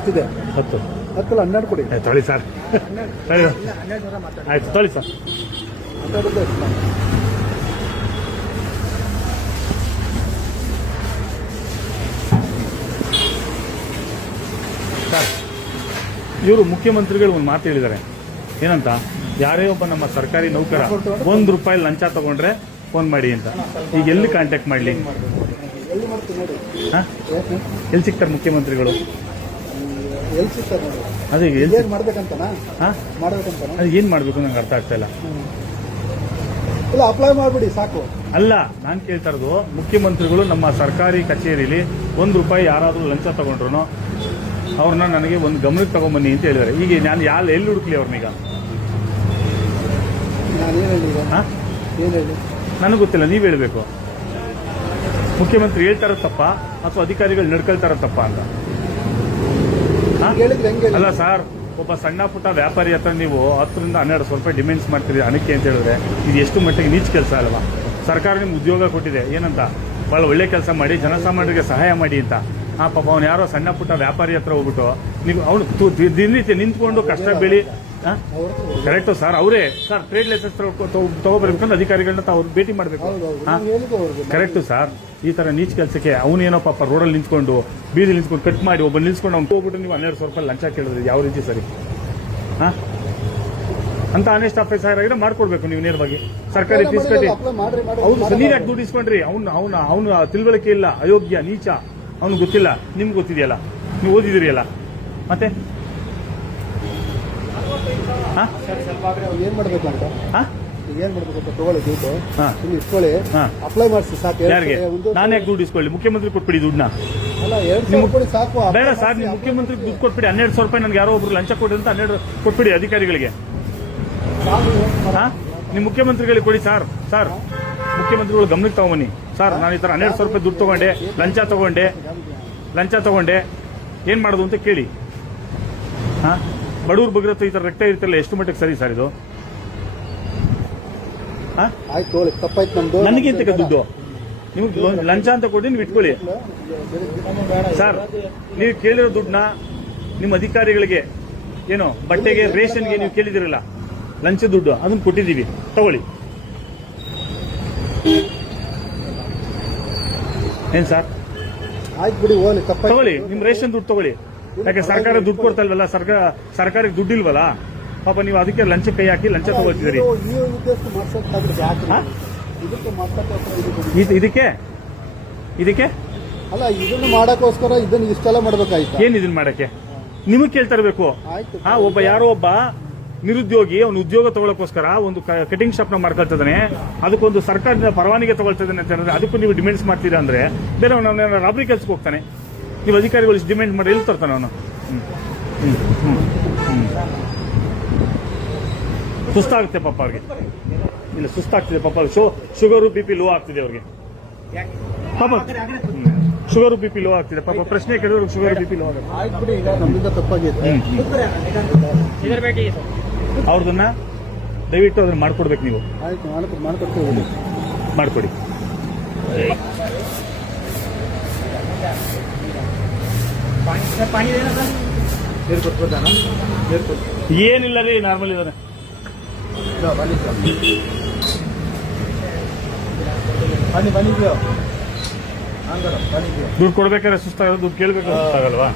ಎಷ್ಟಿದೆ? 10. 10 12 ಕೊಡಿ. ತೊಳಿ ಸರ್, ತೊಳಿ. ಆಯ್ತು, ತೊಳಿ ಸರ್. 12 ರೂಪಾಯಿ ಸರ್, ಇವರು ಮುಖ್ಯಮಂತ್ರಿಗಳು ಒಂದು ಮಾತು ಹೇಳಿದ್ದಾರೆ. ಏನಂತ? ಯಾರೇ ಒಬ್ಬ ನಮ್ಮ ಸರ್ಕಾರಿ ನೌಕರ ₹1 ಲಂಚ ತಗೊಂಡ್ರೆ ಫೋನ್ ಮಾಡಿ ಅಂತ. ಈಗ ಎಲ್ಲಿ ಕಾಂಟ್ಯಾಕ್ಟ್ ಮಾಡಲಿ? ಎಲ್ಲಿ ಸಿಗ್ತಾರೆ ಮುಖ್ಯಮಂತ್ರಿಗಳು? ಅದೇ ಏನ್ ಮಾಡ್ಬೇಕಂತನಾ? ಅದು ಏನ್ ಮಾಡ್ಬೇಕು ನಂಗೆ ಅರ್ಥ ಆಗ್ತಾ ಇಲ್ಲ. ಇಲ್ಲ, ಅಪ್ಲೈ ಮಾಡ್ಬಿಡಿ ಸಾಕು. ಅಲ್ಲ, ನಾನು ಕೇಳ್ತಾ ಇರೋದು, ಮುಖ್ಯಮಂತ್ರಿಗಳು ನಮ್ಮ ಸರ್ಕಾರಿ ಕಚೇರಿಯಲ್ಲಿ ₹1 ಯಾರಾದ್ರೂ ಲಂಚ ತಗೊಂಡ್ರು ಅವ್ರನ್ನ ನನಗೆ ಒಂದು ಗಮನಕ್ಕೆ ತಗೊಂಬನ್ನಿ ಅಂತ ಹೇಳಿದ್ದಾರೆ. ಈಗ ನಾನು ಎಲ್ಲಿ ಹುಡುಕ್ಲಿ ಅವ್ರನ್ನೀಗ? ನನಗೆ ಗೊತ್ತಿಲ್ಲ, ನೀವ್ ಹೇಳ್ಬೇಕು. ಮುಖ್ಯಮಂತ್ರಿ ಹೇಳ್ತಾರ ತಪ್ಪ ಅಥವಾ ಅಧಿಕಾರಿಗಳು ನಡ್ಕೊಳ್ತಾರ ತಪ್ಪ ಅಂತ? ಅಲ್ಲ ಸರ್, ಒಬ್ಬ ಸಣ್ಣ ಪುಟ್ಟ ವ್ಯಾಪಾರಿ ಹತ್ರ ನೀವು 10 ರಿಂದ 12 ರೂಪಾಯಿ ಡಿಮ್ಯಾಂಡ್ಸ್ ಮಾಡ್ತೀರಿ ಹಣಕ್ಕೆ ಅಂತ ಹೇಳಿದ್ರೆ ಇದು ಎಷ್ಟು ಮಟ್ಟಿಗೆ ನೀಚ ಕೆಲಸ ಅಲ್ವಾ? ಸರ್ಕಾರ ನಿಮ್ಗೆ ಉದ್ಯೋಗ ಕೊಟ್ಟಿದೆ, ಏನಂತ? ಬಹಳ ಒಳ್ಳೆ ಕೆಲಸ ಮಾಡಿ ಜನಸಾಮಾನ್ಯರಿಗೆ ಸಹಾಯ ಮಾಡಿ ಅಂತ. ಪಾಪ ಅವ್ನು ಯಾರೋ ಸಣ್ಣ ಪುಟ್ಟ ವ್ಯಾಪಾರಿ ಹತ್ರ ಹೋಗ್ಬಿಟ್ಟು ನೀವು ಅವನು ದಿನನಿತ್ಯ ನಿಂತ್ಕೊಂಡು ಕಷ್ಟ ಬೆಳಿ. ಕರೆಕ್ಟು ಸರ್, ಅವರೇ ಸರ್ ಟ್ರೇಡ್ ಲೈಸೆನ್ಸ್ ತಗೋಬರ್ಬೇಕಂದ್ರೆ ಅಧಿಕಾರಿಗಳನ್ನ ತಾವು ಭೇಟಿ ಮಾಡಬೇಕು. ಕರೆಕ್ಟು ಸರ್, ಈ ತರ ನೀಚ್ ಕೆಲಸಕ್ಕೆ ಅವನೇನೋ ಪಾಪ ರೋಡಲ್ಲಿ ನಿಂತ್ಕೊಂಡು ಬೀದಿ ನಿಂತ್ಕೊಂಡು ಕಟ್ ಮಾಡಿ ಒಬ್ಬ ನಿಲ್ಸ್ಕೊಂಡು ಅವ್ನು ಹೋಗ್ಬಿಟ್ಟು ನೀವು ₹1200 ಲಂಚ ಕೇಳಿದ್ರೆ ಯಾವ ರೀತಿ ಸರಿ? ಅಂತ ಆನೆಸ್ಟ್ ಆಫೀಸರ್ ಆಗಿದ್ರೆ ಮಾಡ್ಕೊಡ್ಬೇಕು ನೀವು ನೇರವಾಗಿ. ಸರ್ಕಾರಿ ಫೀಸ್ ಕಟ್ಟಿ. ಹೌದು, ನೀವ್ ಯಾಕೆ ದುಡ್ಡು ಇಸ್ಕೊಂಡ್ರಿ? ಅವನು ತಿಳುವಳಿಕೆ ಇಲ್ಲ, ಅಯೋಗ್ಯ, ನೀಚ, ಅವ್ನು ಗೊತ್ತಿಲ್ಲ. ನಿಮ್ಗೆ ಗೊತ್ತಿದೆಯಲ್ಲ, ನೀವು ಓದಿದಿರಿಯಲ್ಲ, ಮತ್ತೆ ಏನ್ ಮಾಡ್ಬೇಕು ಅಂತ? ಏನ್ ಮಾಡ್ಬೇಕು? ತಗೊಳ್ಳಿ ದುಡ್ಡು, ಇಸ್ಕೊಳ್ಳಿ, ಅಪ್ಲೈ ಮಾಡಿಸಿ ಸಾಕು. ಯಾರಿಗೆ? ನಾನು ಯಾಕೆ ದುಡ್ಡು ಇಸ್ಕೊಳ್ಳಿ? ಮುಖ್ಯಮಂತ್ರಿ ಕೊಟ್ಬಿಡಿ ದುಡ್ಡನ್ನ. ಅಲ್ಲ, 200 ಸಾಕು. ಬೇಡ ಸರ್, ನೀವು ಮುಖ್ಯಮಂತ್ರಿಗೆ ದುಡ್ಡು ಕೊಟ್ಬಿಡಿ. ₹1200 ನನಗೆ ಯಾರೋ ಒಬ್ರು ಲಂಚ ಕೊಡಿ ಅಂತ 12 ಕೊಟ್ಬಿಡಿ ಅಧಿಕಾರಿಗಳಿಗೆ. ನೀವು ಮುಖ್ಯಮಂತ್ರಿಗಳಿಗೆ ಕೊಡಿ ಸರ್. ಸರ್, ಮುಖ್ಯಮಂತ್ರಿಗಳು ಗಮನಕ್ಕೆ ತಗೊಂಬನ್ನಿ. ಸರ್, ನಾನು ಈ ತರ ₹1200 ದುಡ್ಡು ತಗೊಂಡೆ, ಲಂಚ ತಗೊಂಡೆ, ಏನ್ ಮಾಡೋದು ಅಂತ ಕೇಳಿ. ಬಡವ್ರ ಬಗ್ಗೆ ಈ ತರ ರಕ್ತ ಇರ್ತಲ್ಲ, ಎಷ್ಟು ಮಟ್ಟಿಗೆ ಸರಿ ಸರ್ ಇದು? ನನಗಿಂತ ದುಡ್ಡು ನಿಮ್ಗೆ ಲಂಚ ಅಂತ ಕೊಡಿ, ನೀವು ಇಟ್ಕೊಳ್ಳಿ ಸರ್. ನೀವು ಕೇಳಿರೋ ದುಡ್ಡನ್ನ ನಿಮ್ಮ ಅಧಿಕಾರಿಗಳಿಗೆ ಏನೋ ಬಟ್ಟೆಗೆ, ರೇಷನ್ಗೆ ನೀವು ಕೇಳಿದಿರಲ್ಲ, ಲಂಚ ದುಡ್ಡು ಅದನ್ನ ಕೊಟ್ಟಿದ್ದೀವಿ, ತಗೊಳ್ಳಿ. ಏನ್ ಸರ್? ಆಯ್ತು ಬಿಡಿ, ತಗೊಳ್ಳಿ, ನಿಮ್ ರೇಷನ್ ದುಡ್ಡು ತಗೊಳ್ಳಿ. ಯಾಕೆ ಸರ್ಕಾರ ದುಡ್ಡು ಕೊಡ್ತಾ ಇಲ್ವಲ್ಲ, ಸರ್ಕಾರಕ್ಕೆ ದುಡ್ಡು ಇಲ್ವಲ್ಲ ಪಾಪ, ನೀವು ಅದಕ್ಕೆ ಲಂಚ ಕೈ ಹಾಕಿ ಲಂಚ ತಗೊಳ್ತಿದ್ದೀರಿ. ಇದಕ್ಕೆ ಅಲ್ಲ, ಇದನ್ನು ಮಾಡಕ್ಕೋಸ್ಕರ ಇದನ್ನ ಇಷ್ಟೆಲ್ಲ ಮಾಡ್ಬೇಕಾಯ್ತು. ಏನ್ ಇದನ್ನ ಮಾಡಕ್ಕೆ ನಿಮಗ್ ಕೇಳ್ತಾ ಇರ್ಬೇಕು. ಯಾರೋ ಒಬ್ಬ ನಿರುದ್ಯೋಗಿ ಅವ್ನು ಉದ್ಯೋಗ ತಗೊಳ್ಳೋಕೋಸ್ಕರ ಒಂದು ಕಟಿಂಗ್ ಶಾಪ್ ನ ಮಾಡ್ಕೊಳ್ತಿದ್ದಾನೆ, ಅದಕ್ಕೊಂದು ಸರ್ಕಾರದಿಂದ ಪರವಾನಗಿ ತಗೊಳ್ತಿದ್ದಾನೆ ಅಂತ ಹೇಳಿದ್ರೆ ಅದಕ್ಕೂ ನೀವು ಡಿಮ್ಯಾಂಡ್ಸ್ ಮಾಡ್ತೀರಾ ಅಂದ್ರೆ ಬೇರೆ ಅವನ ರಾಬರಿ ಕೆಲ್ಸಕ್ಕೆ ಹೋಗ್ತಾನೆ. ನೀವು ಅಧಿಕಾರಿಗಳು ಡಿಮ್ಯಾಂಡ್ ಮಾಡಿ ಎಲ್ಲಿ ತರ್ತಾನೆ ಅವನು? ಸುಸ್ತಾಗುತ್ತೆ ಪಾಪ ಅವ್ರಿಗೆ. ಇಲ್ಲ, ಸುಸ್ತಾಗ್ತಿದೆ ಪಾಪ. ಶುಗರು BP ಲೋ ಆಗ್ತಿದೆ ಅವ್ರಿಗೆ ಪಾಪ. ಶುಗರು BP ಲೋ ಆಗ್ತಿದೆ ಪಾಪ. ಪ್ರಶ್ನೆ ಕೇಳಿದ್ರು ಶುಗರ್ BP ಲೋ ಆಗುತ್ತೆ. ಅವ್ರದನ್ನ ದಯವಿಟ್ಟು ಅದನ್ನ ಮಾಡ್ಕೊಡ್ಬೇಕು ನೀವು. ಮಾಡ್ಕೊಡಿ. ಏನಿಲ್ಲ ರೀ, ನಾರ್ಮಲ್ ಇದಾನೆ. ದುಡ್ಡು ಕೊಡ್ಬೇಕಾದ್ರೆ ಸುಸ್ತಾಗಲ್ಲ, ದುಡ್ಡು ಕೇಳ್ಬೇಕು ಸುಸ್ತಾಗಲ್ವಾ?